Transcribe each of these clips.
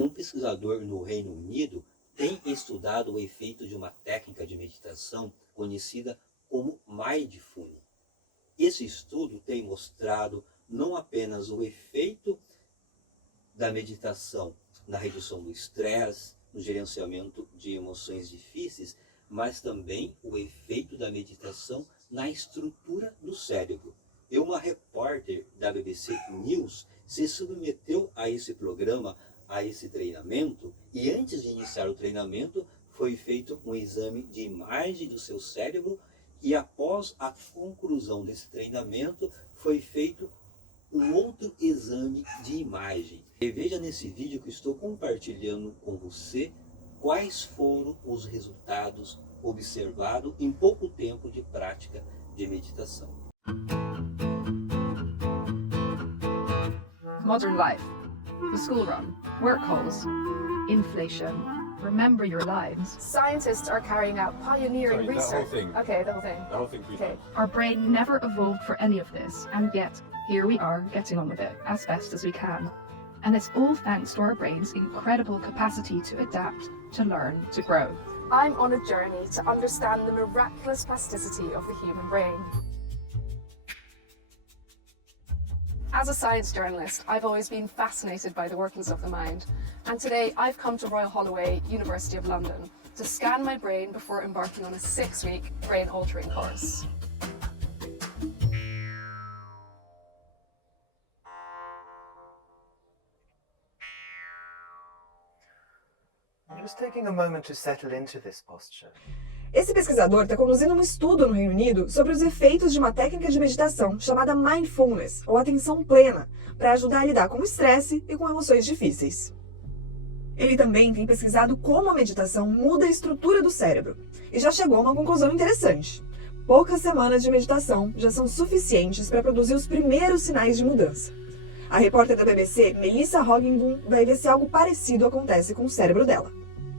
Um pesquisador no Reino Unido tem estudado o efeito de uma técnica de meditação conhecida como Mindfulness. Esse estudo tem mostrado não apenas o efeito da meditação na redução do estresse, no gerenciamento de emoções difíceis, mas também o efeito da meditação na estrutura do cérebro. E uma repórter da BBC News se submeteu a esse programa, a esse treinamento, e antes de iniciar o treinamento foi feito um exame de imagem do seu cérebro, e após a conclusão desse treinamento foi feito um outro exame de imagem. E veja nesse vídeo que estou compartilhando com você quais foram os resultados observados em pouco tempo de prática de meditação. Modern life, the school run, work calls, inflation. Remember your lives. Scientists are carrying out pioneering research. The whole thing. Okay, the whole thing. The whole thing, please. Okay. Our brain never evolved for any of this, and yet here we are getting on with it as best as we can. And it's all thanks to our brain's incredible capacity to adapt, to learn, to grow. I'm on a journey to understand the miraculous plasticity of the human brain. As a science journalist, I've always been fascinated by the workings of the mind. And today I've come to Royal Holloway, University of London, to scan my brain before embarking on a 6-week brain-altering course. I'm just taking a moment to settle into this posture. Esse pesquisador está conduzindo um estudo no Reino Unido sobre os efeitos de uma técnica de meditação chamada Mindfulness, ou atenção plena, para ajudar a lidar com o estresse e com emoções difíceis. Ele também tem pesquisado como a meditação muda a estrutura do cérebro e já chegou a uma conclusão interessante. Poucas semanas de meditação já são suficientes para produzir os primeiros sinais de mudança. A repórter da BBC, Melissa Hogginboom, vai ver se algo parecido acontece com o cérebro dela.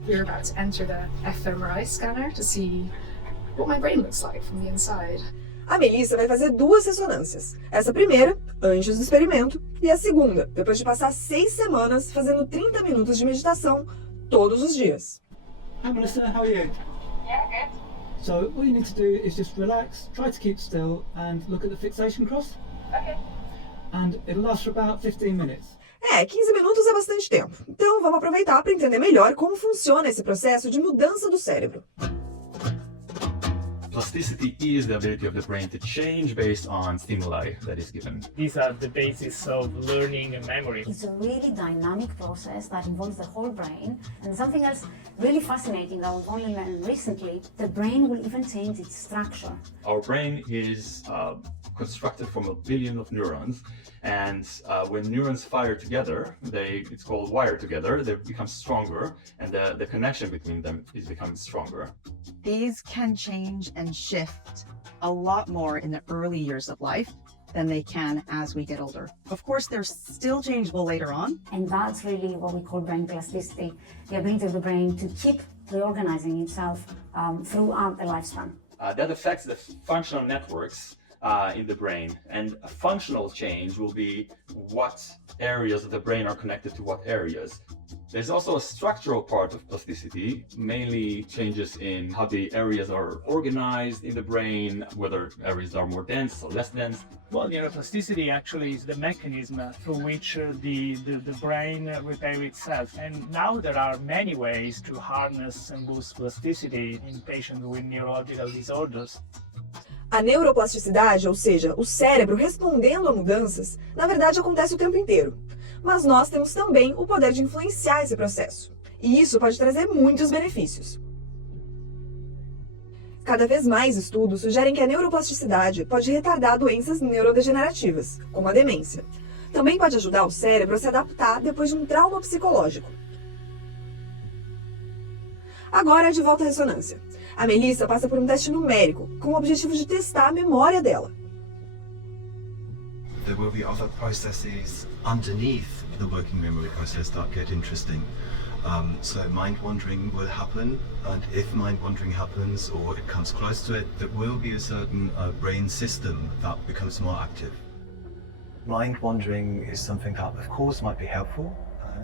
We're about to enter the fMRI scanner to see what my brain looks like from the inside. A Melissa vai fazer 2 ressonâncias. Essa primeira, antes do experimento, e a segunda, depois de passar 6 semanas fazendo 30 minutos de meditação todos os dias. Hi Melissa, how are you? Yeah, good. So all you need to do is just relax, try to keep still and look at the fixation cross. Okay. And it'll last for about 15 minutes. 15 minutos é bastante tempo. Então vamos aproveitar para entender melhor como funciona esse processo de mudança do cérebro. Plasticity is the ability of the brain to change based on stimuli that is given. These are the basis of learning and memory. It's a really dynamic process that involves the whole brain. And something else really fascinating that we've only learned recently, the brain will even change its structure. Our brain is constructed from 1 billion of neurons, and when neurons fire together, it's called wire together, they become stronger, and the connection between them is becoming stronger. These can change and shift a lot more in the early years of life than they can as we get older. Of course, they're still changeable later on. And that's really what we call brain plasticity, the ability of the brain to keep reorganizing itself throughout the lifespan. That affects the functional networks in the brain, and a functional change will be what areas of the brain are connected to what areas. There's also a structural part of plasticity, mainly changes in how the areas are organized in the brain, whether areas are more dense or less dense. Well, neuroplasticity actually is the mechanism through which the brain repairs itself. And now there are many ways to harness and boost plasticity in patients with neurological disorders. A neuroplasticidade, ou seja, o cérebro respondendo a mudanças, na verdade acontece o tempo inteiro. Mas nós temos também o poder de influenciar esse processo. E isso pode trazer muitos benefícios. Cada vez mais estudos sugerem que a neuroplasticidade pode retardar doenças neurodegenerativas, como a demência. Também pode ajudar o cérebro a se adaptar depois de um trauma psicológico. Agora, de volta à ressonância. A Melissa passa por um teste numérico, com o objetivo de testar a memória dela. There will be other processes underneath the working memory process that get interesting. So mind wandering will happen, and if mind wandering happens or it comes close to it, there will be a certain brain system that becomes more active. Mind wandering is something that, of course, might be helpful,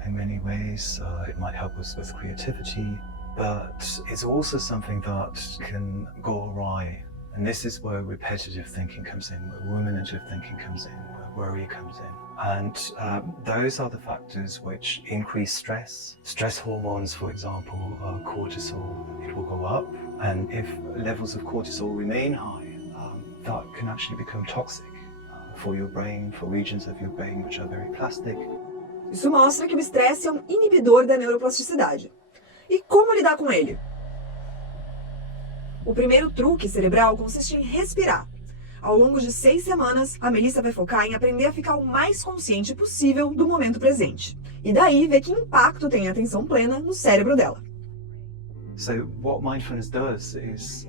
in many ways. It might help us with creativity, but it's also something that can go awry. And this is where repetitive thinking comes in, where ruminative thinking comes in, where worry comes in. And those are the factors which increase stress. Stress hormones, for example, cortisol, it will go up. And if levels of cortisol remain high, that can actually become toxic for your brain, for regions of your brain which are very plastic. Isso mostra que o estresse é um inibidor da neuroplasticidade. E como lidar com ele? O primeiro truque cerebral consiste em respirar. Ao longo de 6 semanas, a Melissa vai focar em aprender a ficar o mais consciente possível do momento presente. E daí ver que impacto tem a atenção plena no cérebro dela. So what mindfulness does is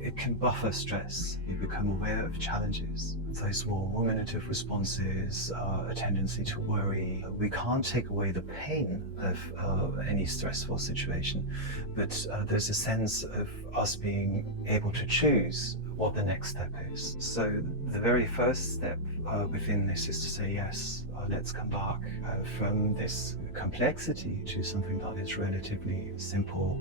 it can buffer stress. You become aware of challenges. Those more ruminative responses, a tendency to worry. We can't take away the pain of any stressful situation, but there's a sense of us being able to choose what the next step is. So the very first step within this is to say, yes, let's come back from this complexity to something that is relatively simple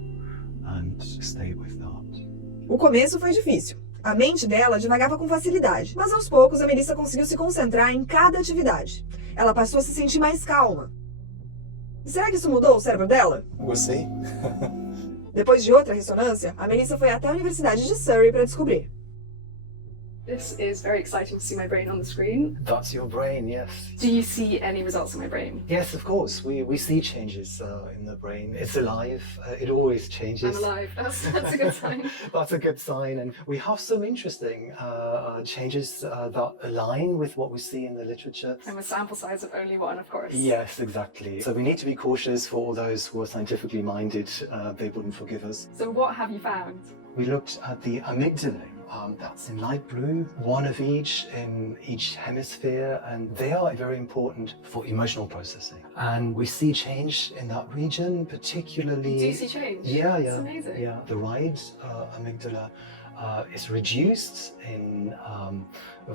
and stay with that. O começo foi difícil. A mente dela divagava com facilidade, mas aos poucos a Melissa conseguiu se concentrar em cada atividade. Ela passou a se sentir mais calma. E será que isso mudou o cérebro dela? We'll see. Depois de outra ressonância, a Melissa foi até a Universidade de Surrey para descobrir. This is very exciting to see my brain on the screen. That's your brain, yes. Do you see any results in my brain? Yes, of course. We see changes in the brain. It's alive. It always changes. I'm alive. That's a good sign. That's a good sign. And we have some interesting changes that align with what we see in the literature. I'm a sample size of only one, of course. Yes, exactly. So we need to be cautious for all those who are scientifically minded. They wouldn't forgive us. So what have you found? We looked at the amygdala. That's in light blue, one of each in each hemisphere, and they are very important for emotional processing. And we see change in that region, particularly... Do you see change? Yeah. It's amazing. Yeah, the right amygdala is reduced in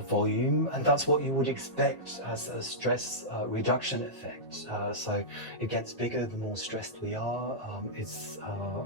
volume, and that's what you would expect as a stress reduction effect. So it gets bigger the more stressed we are. It's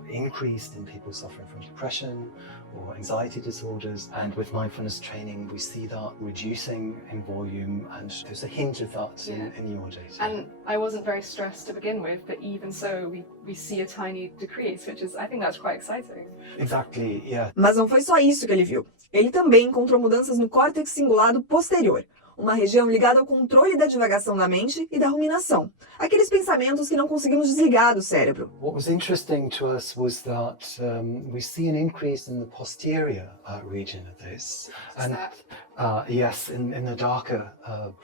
increased in people suffering from depression or anxiety disorders, and with mindfulness training we see that reducing in volume, and there's a hint of that in your data. And I wasn't very stressed to begin with, but even so we see a tiny decrease, which is, I think that's quite exciting. Exactly, yeah. Mas não foi só isso que ele viu. Ele também encontrou mudanças no córtex cingulado posterior, uma região ligada ao controle da divagação da mente e da ruminação, aqueles pensamentos que não conseguimos desligar do cérebro. What was interesting to us was that we see an increase in the posterior region of this. And yes, in the darker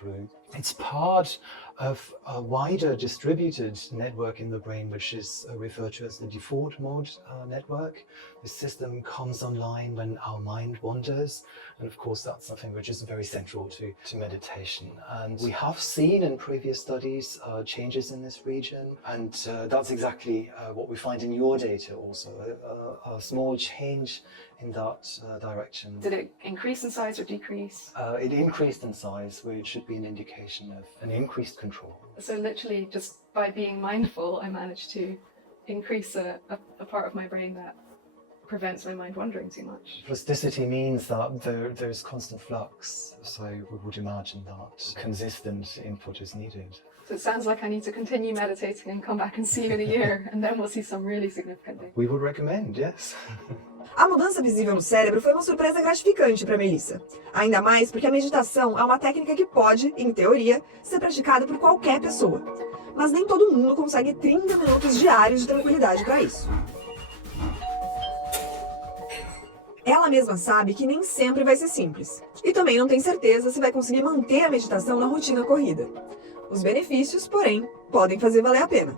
blue. It's part of a wider distributed network in the brain, which is referred to as the default mode network. The system comes online when our mind wanders, and of course that's something which is very central to meditation. And we have seen in previous studies changes in this region, and that's exactly what we find in your data also, a small change in that direction. Did it increase in size or decrease? It increased in size, which should be an indication of an increased control. So literally just by being mindful, I managed to increase a part of my brain that prevents my mind wandering too much. Plasticity means that there's constant flux, so we would imagine that consistent input is needed. So it sounds like I need to continue meditating and come back and see you in a year, and then we'll see some really significant things. We would recommend, yes. A mudança visível no cérebro foi uma surpresa gratificante para Melissa. Ainda mais porque a meditação é uma técnica que pode, em teoria, ser praticada por qualquer pessoa. Mas nem todo mundo consegue 30 minutos diários de tranquilidade para isso. Ela mesma sabe que nem sempre vai ser simples. E também não tem certeza se vai conseguir manter a meditação na rotina corrida. Os benefícios, porém, podem fazer valer a pena.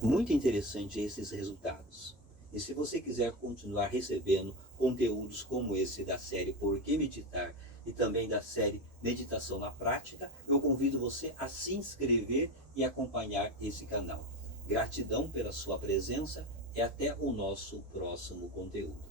Muito interessante esses resultados. E se você quiser continuar recebendo conteúdos como esse da série Por que Meditar e também da série Meditação na Prática, eu convido você a se inscrever e acompanhar esse canal. Gratidão pela sua presença e até o nosso próximo conteúdo.